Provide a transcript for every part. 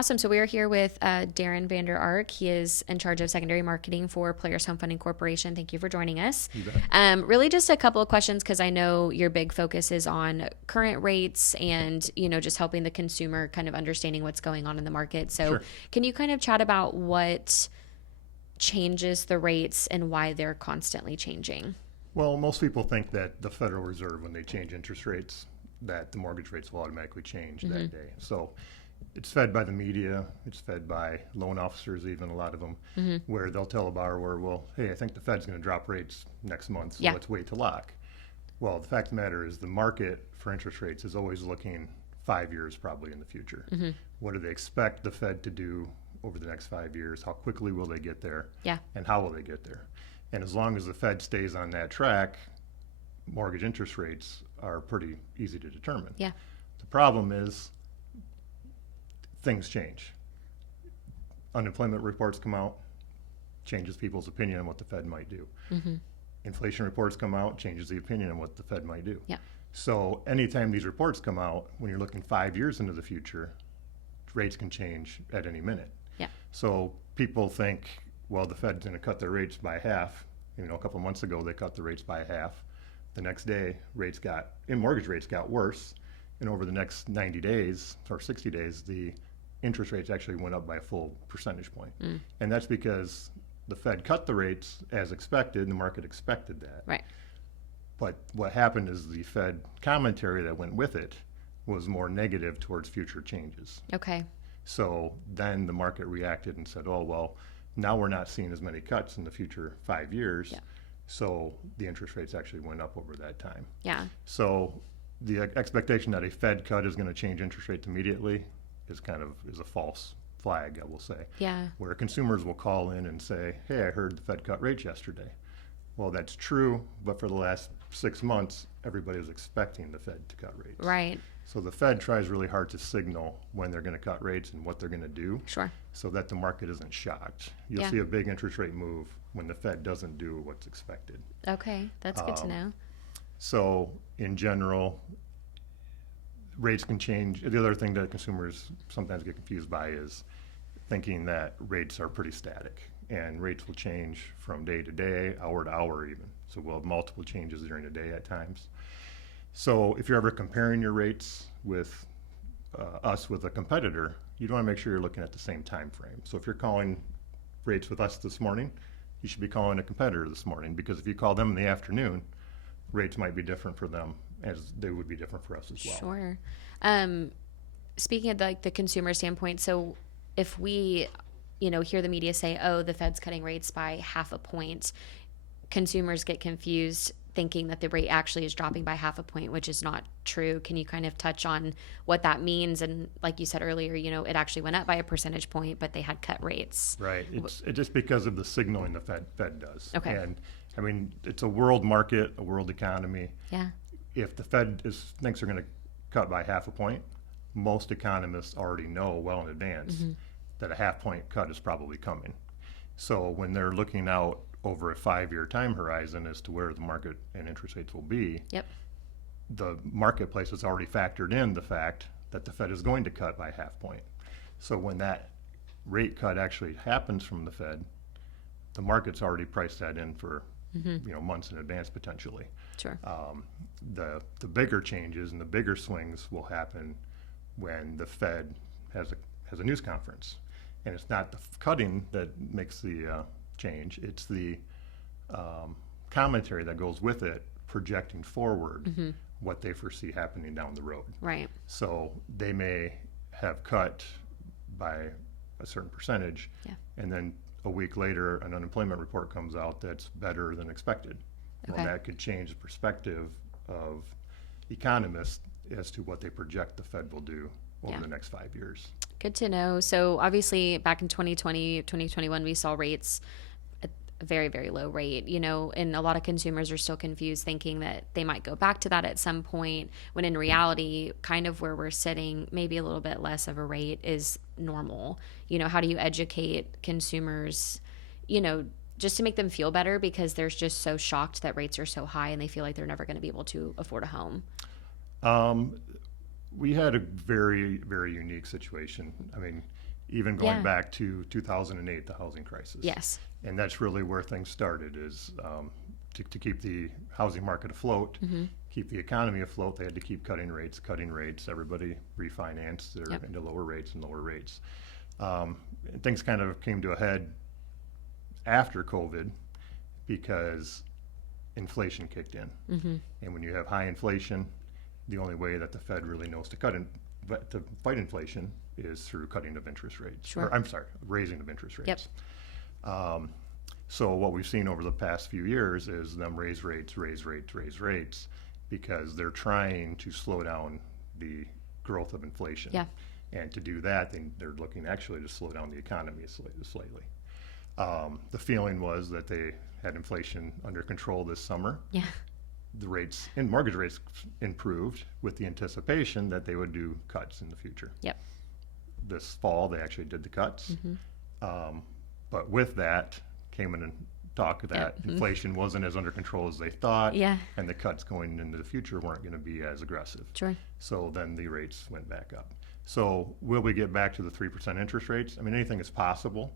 Awesome. So we are here with Darren Vander Ark. He is in charge of secondary marketing for Players Home Funding Corporation. Thank you for joining us. You bet. Really just a couple of questions because I know your big focus is on current rates and, just helping the consumer kind of understanding what's going on in the market. So Sure. can you kind of chat about what changes the rates and why they're constantly changing? Well, most people think that the Federal Reserve, when they change interest rates, that the mortgage rates will automatically change that day. So it's fed by the media, it's fed by loan officers, even a lot of them, where they'll tell a borrower, well, hey, I think the Fed's going to drop rates next month, so Yeah. let's wait to lock. Well, the fact of the matter is the market for interest rates is always looking 5 years probably in the future. What do they expect the Fed to do over the next 5 years? How quickly will they get there? Yeah. And how will they get there? And as long as the Fed stays on that track, mortgage interest rates are pretty easy to determine. Yeah. The problem is things change. Unemployment reports come out, changes people's opinion on what the Fed might do. Inflation reports come out, changes the opinion on what the Fed might do. Yeah. So anytime these reports come out, when you're looking 5 years into the future, rates can change at any minute. Yeah. So people think, well, the Fed's going to cut their rates by half. A couple of months ago, they cut the rates by half. The next day, mortgage rates got worse. And over the next 90 days or 60 days, the interest rates actually went up by a full percentage point. And that's because the Fed cut the rates as expected, and the market expected that. Right. But what happened is the Fed commentary that went with it was more negative towards future changes. Okay. So then the market reacted and said, oh, well, now we're not seeing as many cuts in the future 5 years. Yeah. So the interest rates actually went up over that time. Yeah. So the expectation that a Fed cut is going to change interest rates immediately is a false flag, I will say. Yeah. Where consumers will call in and say, hey, I heard the Fed cut rates yesterday. Well, that's true, but for the last 6 months, everybody was expecting the Fed to cut rates. Right. So the Fed tries really hard to signal when they're going to cut rates and what they're going to do, Sure. so that the market isn't shocked. You'll Yeah. see a big interest rate move when the Fed doesn't do what's expected. Okay. That's good to know. So in general, rates can change. The other thing that consumers sometimes get confused by is thinking that rates are pretty static, and rates will change from day to day, hour to hour even. So we'll have multiple changes during the day at times. So if you're ever comparing your rates with us with a competitor, you want to make sure you're looking at the same time frame. So if you're calling rates with us this morning, you should be calling a competitor this morning, because if you call them in the afternoon, rates might be different for them as they would be different for us as well. Sure. Speaking of the consumer standpoint, so if we, hear the media say, oh, the Fed's cutting rates by half a point, consumers get confused thinking that the rate actually is dropping by half a point, which is not true. Can you kind of touch on what that means? And like you said earlier, it actually went up by a percentage point, but they had cut rates. Right. It's just because of the signaling the Fed does. Okay. And I mean, it's a world market, a world economy. Yeah. If the Fed thinks they're going to cut by half a point, most economists already know well in advance that a half point cut is probably coming. So when they're looking out over a 5-year time horizon as to where the market and interest rates will be, Yep. the marketplace has already factored in the fact that the Fed is going to cut by half point. So when that rate cut actually happens from the Fed, the market's already priced that in for months in advance potentially. Sure. The bigger changes and the bigger swings will happen when the Fed has a news conference, and it's not the cutting that makes the change; it's the commentary that goes with it, projecting forward what they foresee happening down the road. Right. So they may have cut by a certain percentage, Yeah. and then a week later an unemployment report comes out that's better than expected. Okay. Well, that could change the perspective of economists as to what they project the Fed will do over Yeah. the next 5 years. Good to know. So obviously back in 2020, 2021, we saw rates at a very, very low rate, and a lot of consumers are still confused thinking that they might go back to that at some point, when in reality, kind of where we're sitting, maybe a little bit less of a rate is normal. How do you educate consumers, just to make them feel better, because they're just so shocked that rates are so high and they feel like they're never going to be able to afford a home? We had a very, very unique situation. I mean, even going Yeah. back to 2008, the housing crisis. Yes. And that's really where things started, is to keep the housing market afloat, keep the economy afloat. They had to keep cutting rates. Everybody refinanced Yep. into lower rates and lower rates. And things kind of came to a head after COVID because inflation kicked in. And when you have high inflation, the only way that the Fed really knows to fight inflation is through cutting of interest rates. Sure. Or, I'm sorry, raising of interest rates. Yep. So what we've seen over the past few years is them raise rates, because they're trying to slow down the growth of inflation. Yeah. And to do that, they're looking actually to slow down the economy slightly. The feeling was that they had inflation under control this summer. Yeah. The rates and mortgage rates improved with the anticipation that they would do cuts in the future. Yep. This fall, they actually did the cuts. But with that came in talk that inflation wasn't as under control as they thought. Yeah. And the cuts going into the future weren't going to be as aggressive. Sure. So then the rates went back up. So will we get back to the 3% interest rates? I mean, anything is possible.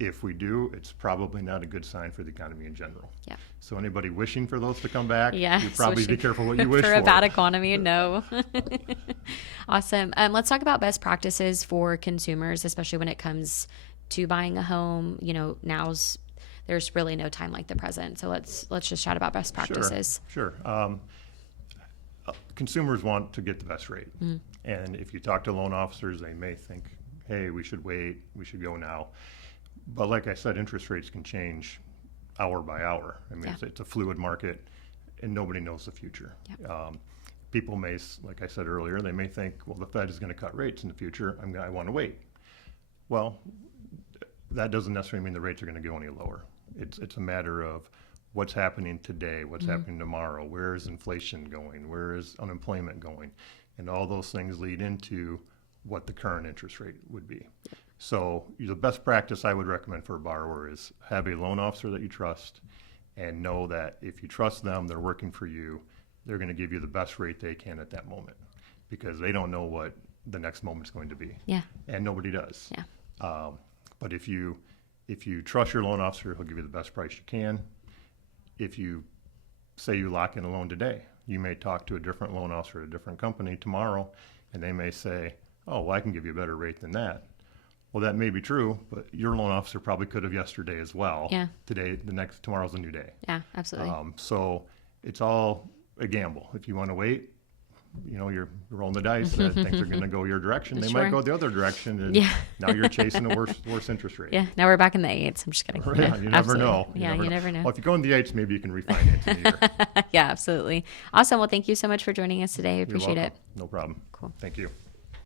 If we do, it's probably not a good sign for the economy in general. Yeah. So anybody wishing for those to come back, Yeah. you probably be Switching careful what you wish for for. a bad economy. No. Awesome. Let's talk about best practices for consumers, especially when it comes to buying a home. You know, there's really no time like the present. So let's just chat about best practices. Sure. Consumers want to get the best rate. And if you talk to loan officers, they may think, hey, we should wait, we should go now. But like I said, interest rates can change hour by hour. I mean, Yeah. it's a fluid market, and nobody knows the future. Yep. People may, like I said earlier, they may think, well, the Fed is going to cut rates in the future. I want to wait. Well, that doesn't necessarily mean the rates are going to go any lower. It's a matter of what's happening today, what's happening tomorrow, where is inflation going, where is unemployment going, and all those things lead into what the current interest rate would be. So the best practice I would recommend for a borrower is have a loan officer that you trust, and know that if you trust them, they're working for you, they're going to give you the best rate they can at that moment, because they don't know what the next moment's going to be. Yeah. And nobody does. Yeah. But if you trust your loan officer, he'll give you the best price you can. If you say you lock in a loan today, you may talk to a different loan officer at a different company tomorrow, and they may say, oh, well, I can give you a better rate than that. Well, that may be true, but your loan officer probably could have yesterday as well. Yeah. Tomorrow's a new day. Yeah, absolutely. So it's all a gamble. If you want to wait, you're rolling the dice that things are going to go your direction. They Sure. might go the other direction, and Yeah. now you're chasing a worse interest rate. Yeah. Now we're back in the eights. I'm just kidding. Yeah, you never Absolutely. know. Yeah, you never know. Well, if you go in the eights, maybe you can refinance in a year. Yeah, absolutely. Awesome. Well, thank you so much for joining us today. I You're appreciate welcome. it. No problem. Cool. Thank you.